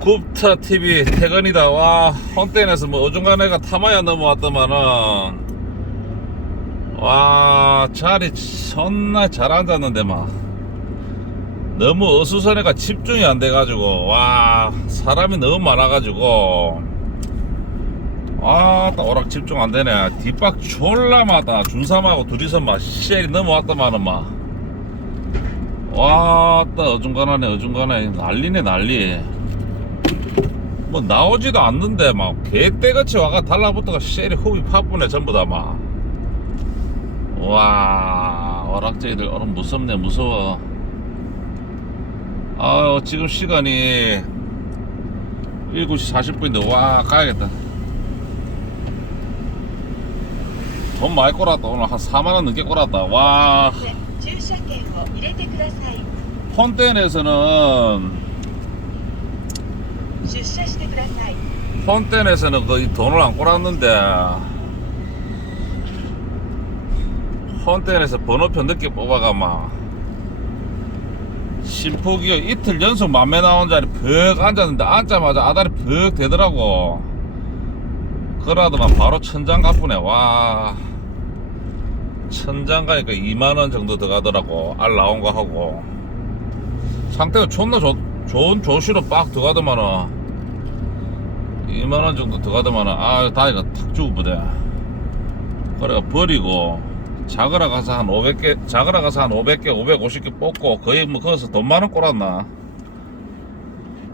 굽타 TV 태건이다. 와, 헌땡에서 뭐 어중간 애가 타마야 넘어왔더만은. 와, 자리 존나 잘 앉았는데 막 너무 어수선해가 집중이 안 돼가지고. 와 사람이 너무 많아가지고. 아따 오락 집중 안 되네. 뒷박 졸라 마다. 준삼하고 둘이서 막 시엘이 넘어왔더만은 막 와 따 어중간하네 어중간해 난리네 난리 뭐 나오지도 않는데 막 개떼같이 와가 달라붙다가 쉘이 호흡이 파뿐해 전부 다 막 와 어락쟁이들 얼음 무섭네 무서워. 아 지금 시간이 7시 40분인데 와 가야겠다. 돈 많이 꼬랐다 오늘 한 4만원 넘게 꼬랐다. 와. 폰댄에서는 폰텐에서는 거의 돈을 안 꼬랐는데. 폰텐에서 번호표 늦게 뽑아가 막 신포기어 이틀 연속 맘에 나온 자리 벽 앉았는데 앉자마자 아다리 벽 되더라고. 그러더만 바로 천장 가쁘네. 와. 천장 가니까 2만원 정도 들어가더라고. 알 나온 거 하고. 상태가 존나 좋, 좋은 조시로 빡 들어가더만은 2만원 정도 들어가더만은 아 다이가 탁 죽어보대 그래가 버리고 자그라 가서 한 500개 자그라 가서 한 500개 550개 뽑고 거의 뭐 거기서 돈 만원 꼬랐나?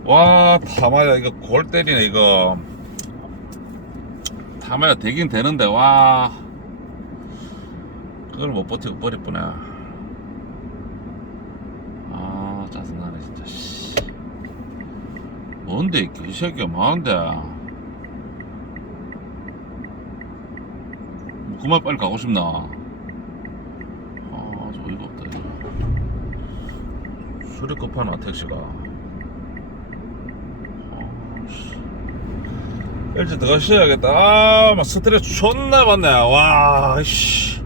와 타마야 이거 골 때리네 이거. 타마야 되긴 되는데 와. 그걸 못 버티고 버릴 뻔해 아 씨. 뭔데 이 개새끼가 뭐하는데? 뭐 그만 빨리 가고 싶나? 아저 어이가 없다 이거. 술이 급하나 택시가? 아씨. 일찍 들어가 쉬어야겠다. 아막 스트레스 존나 받네. 와씨.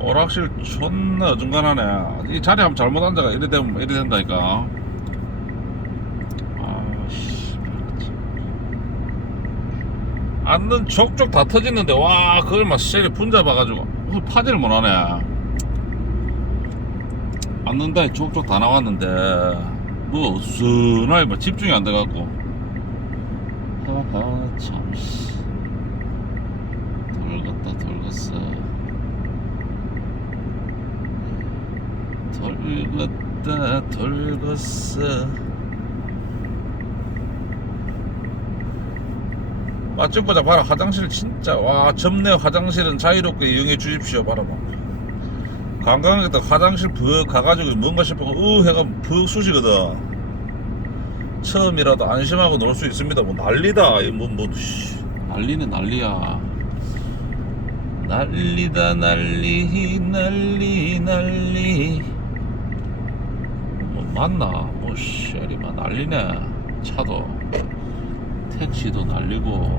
오락실 존나 어중간하네. 이 자리 한번 잘못 앉아가. 이래 되면 이래 된다니까 아씨 앉는 족족 다 터지는데 와 그걸 막 셀이 분잡아가지고. 그걸 파지를 못하네. 앉는다 족족 다 나왔는데 뭐 어수선하게 뭐 집중이 안 돼갖고. 하하 참씨. 돌겠다 돌겠어. 돌겠다 돌겠어 맛집 보자 봐라 화장실 진짜 와 접내 화장실은 자유롭게 이용해 주십시오 봐라 봐 관광객들 화장실 푹 가가지고 뭔가 싶어 으 해가 푹 쑤시거든. 처음이라도 안심하고 놀 수 있습니다. 뭐 난리다. 뭐, 뭐 씨, 난리네 난리야. 난리다 난리 난리 난리. 뭐 맞나? 뭐 쉐리 막 난리네. 차도 택시도 날리고.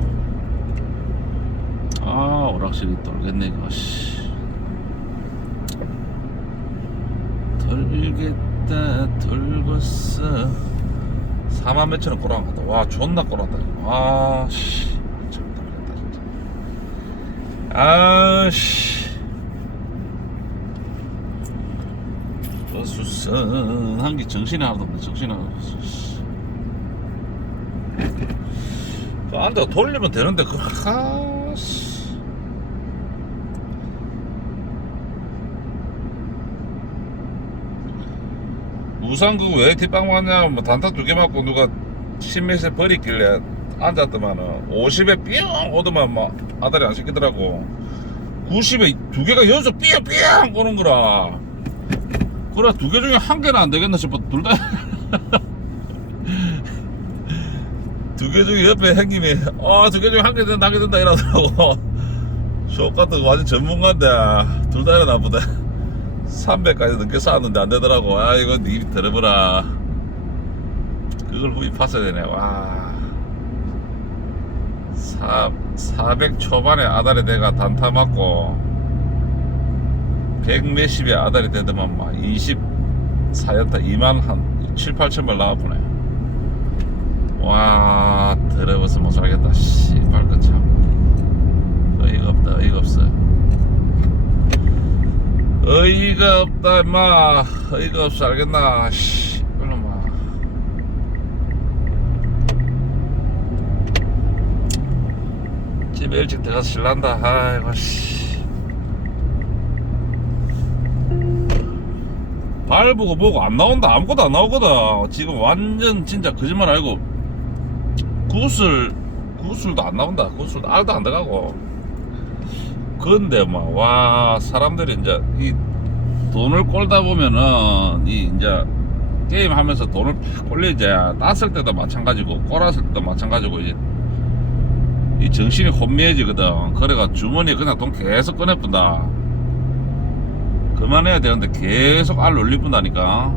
아 오락실이 돌겠네 이거. 씨. 돌겠다 돌겠어. 4만 몇천원 거다. 와 존나 꼬랐다. 아씨. 참 돌겠다 진짜. 아씨. 어수선 한 게 정신이 하나도 없네 정신이 하나도 없어 씨. 그 앉아 돌리면 되는데 그 하씨. 우산 그거 왜 뒷방 왔냐? 뭐 단타 두 개 맞고 누가 신메세 버리길래 앉았더만은 50에 삐용 오더만 막 아다리 안 시키더라고. 90에 두 개가 연속 삐용 삐용 오는 거라. 그래 두 개 중에 한 개는 안 되겠나 싶어. 둘다. 두 개 중에 옆에 형님이 아 두 개 중에 한 개 된다 한 개 된다 이러더라고. 쇼 같은 거 완전 전문가인데 둘 다 이러나 보다. 300까지 넘게 쌓았는데 안 되더라고. 아 이거 일이 들어보라. 그걸 봤어야 되네. 와. 4, 400 초반에 아다리 내가 단타 맞고 100 몇십에 아다리 되더만 막 24였다 2만 한 7, 8천 발 나와보네. 와 더러워서 못 살겠다. 씨발 그 참. 어이가 없다 어이가 없어. 어이가 없다 임마. 어이가 없어 알겠나? 씨 이놈아. 집에 일찍 들어가서 실란다. 아이고 씨. 밟고 뭐고 안 나온다. 아무것도 안 나오거든. 지금 완전 진짜 거짓말 알고 구슬 구슬도 안 나온다. 구슬도 알도 안 들어가고. 근데 막 와 사람들이 이제 이 돈을 꼴다 보면은 이 이제 게임 하면서 돈을 팍 이제 땄을 때도 마찬가지고 꼴았을 때도 마찬가지고 이제 이 정신이 혼미해지거든. 그래가 주머니에 그냥 돈 계속 꺼내뿐다. 그만해야 되는데 계속 알 올릴 뿐다니까.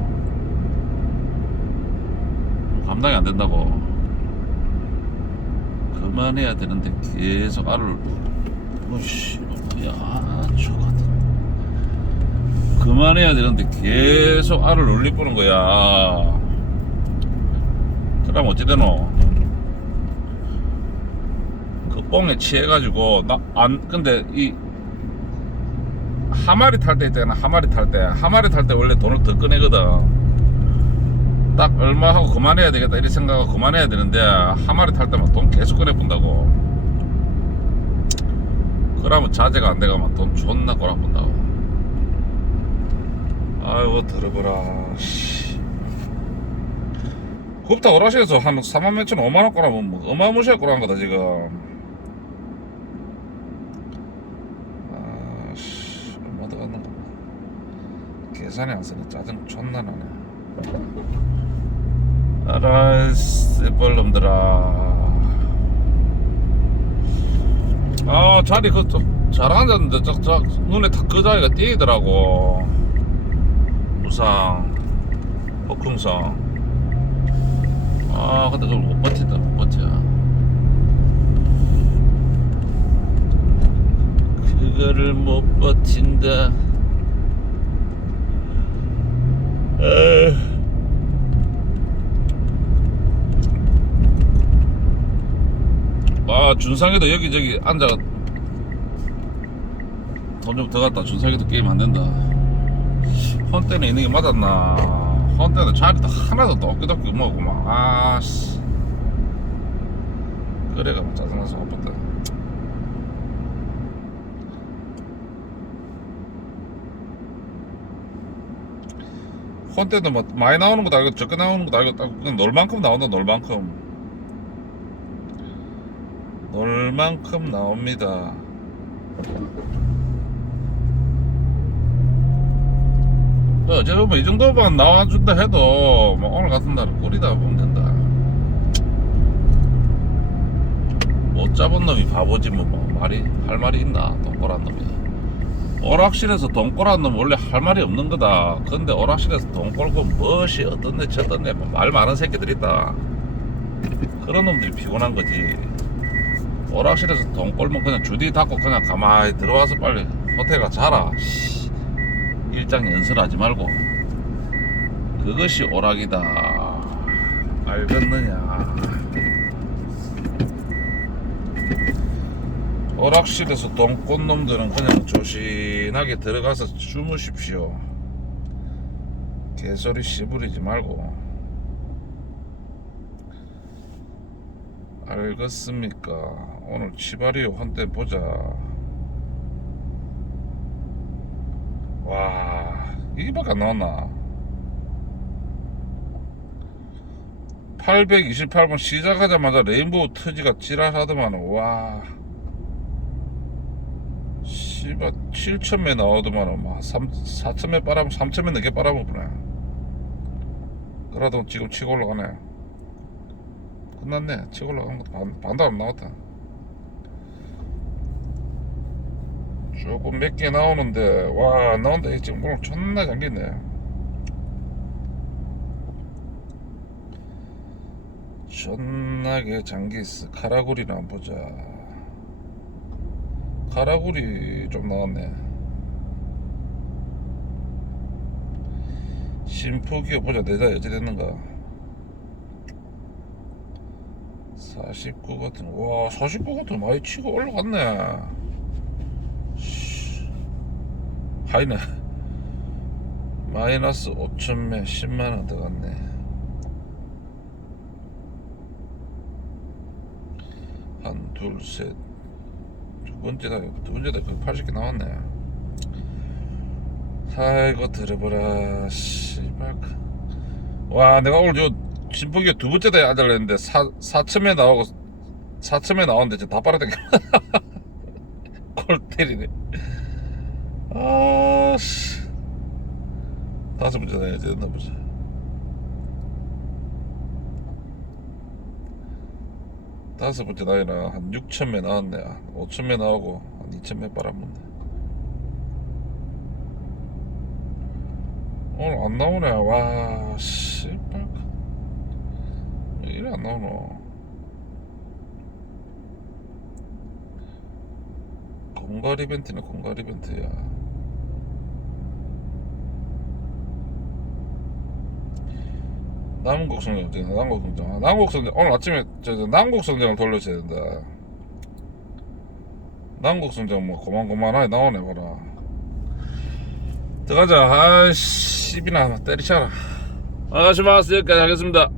감당이 안 된다고 그만해야 되는데 계속 알을 어씨 야 저같은. 그만해야 되는데 계속 알을 뿌는 거야. 그럼 어찌 되노? 그 뽕에 취해가지고 나 안 근데 이 하마리 탈 때 있잖아 하마리 탈 때. 하마리 탈 때 원래 돈을 더 꺼내거든 딱 얼마 하고 그만해야 되겠다 이렇게 생각하고 그만해야 되는데 하마리 탈 때만 돈 계속 꺼내 본다고. 그러면 자제가 안 돼가면 돈 존나 꼬라 본다고. 아이고 들어보라. 씨. 굽타 오라시에서 한 4만 몇천 5만원 꼬라면 뭐 어마무시하게 꼬라한 거다 지금. 갔는가 계산이 안 쓰네. 짜증 존나 나네. 아 라이씨 뻘놈들아 아 자리 그저 잘 앉았는데 저, 저 눈에 딱그 자리가 띄더라고. 우상 복흥성. 아 근데 그걸 못 버틴다 못 버텨. 그거를 못 버틴다. 에이. 아 준상이도 여기저기 앉아. 돈 좀더 갖다. 준상이도 게임 안 된다. 헌때는 있는 게 맞았나? 헌때는 자리도 하나도 뭐고 막. 아씨. 그래가 막 짜증나서 아팠다. 헌때도 뭐 많이 나오는 것도 알고 적게 나오는 것도 알고 딱 그냥 놀 만큼 나온다 놀 만큼 놀 만큼 나옵니다. 어제 뭐이 정도만 나와준다 해도 뭐 오늘 같은 날은 꿀이다 보면 된다. 못 잡은 놈이 바보지 뭐, 뭐 말이 할 말이 있나 돈꼬란 놈이. 오락실에서 돈 꼬란 놈 원래 할 말이 없는 거다. 근데 오락실에서 돈 꼴고 무엇이 어떤 데 저떤데 뭐말 많은 새끼들 있다. 그런 놈들이 피곤한 거지. 오락실에서 돈 꼴면 그냥 주디 닫고 그냥 가만히 들어와서 빨리 호텔 가 자라. 씨. 일장 연설하지 말고. 그것이 오락이다. 알겠느냐. 오락실에서 돈꼰 놈들은 그냥 조신하게 들어가서 주무십시오. 개소리 씨부리지 말고. 알겠습니까? 오늘 치바리오 한때 보자. 와, 이게밖에 안 나왔나? 828번 시작하자마자 레인보우 트지가 찌랄하더만, 와. 씨발, 7천매 나오더만, 막, 3, 4천매 빨아면 3천매 넘게 빨아먹네. 그래도 지금 치고 올라가네. 끝났네. 치고 올라간 거 반, 반도 안 나왔다. 조금 몇 개 나오는데, 와, 안 나온다. 이거 지금 오늘 존나 잠겼네. 존나게 잠기있어. 카라구리나 한번 보자. 카라구리 좀 나왔네. 심포기어 보자 내자 어찌 됐는가 49 같은 와 49 같은 많이 치고 올라갔네. 씨. 하이네 마이너스 5천매 10만원 들어갔네. 한 둘셋. 두 번째다 두 번째다 그 80개 나왔네. 아이고 들어보라 씨발. 와 내가 오늘 저 진폭이 두 번째 대에 앉으려 했는데 사, 4첨에 나오고 4첨에 나오는데 진짜 다 빨아당겨 골 때리네. 아씨. 다섯 번째 나야 되나 보자 다섯 번째 나이나 한 6천매 나왔네. 5천매 나오고 한 2천매 빨아먹네. 오늘 안 나오네. 와 씨발 왜 이래 안 나오노 공갈 이벤트네 공갈 이벤트야. 남국 어때 남국 아, 남국 성장. 오늘 아침에 저, 저 남국 성장을 돌려줘야 된다. 남국 성장 뭐 고만고만하게 나오네 봐라. 들어가자. 아이씨 입이나 때리쳐라. 아가시마스 여기까지 하겠습니다